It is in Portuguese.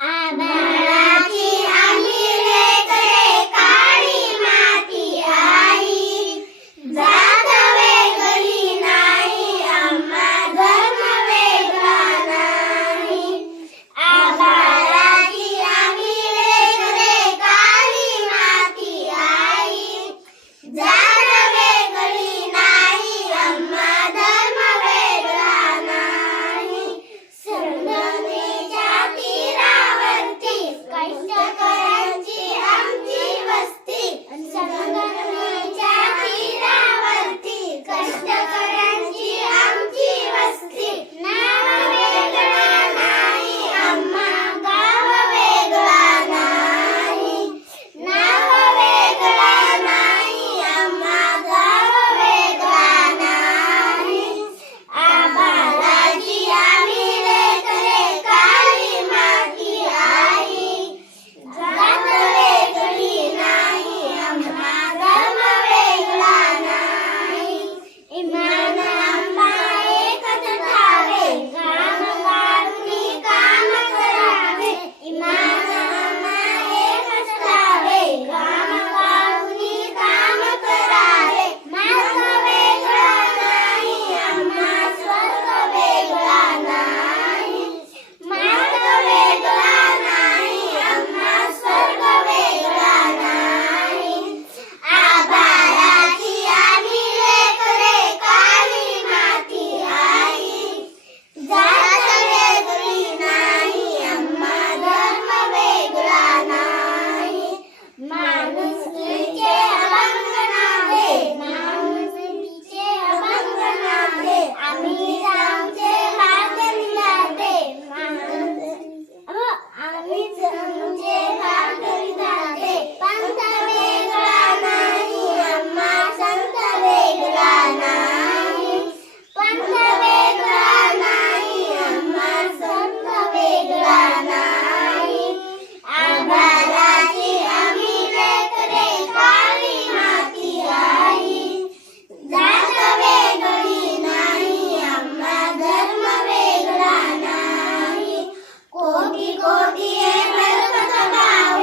Abba. Bobby é meu canal.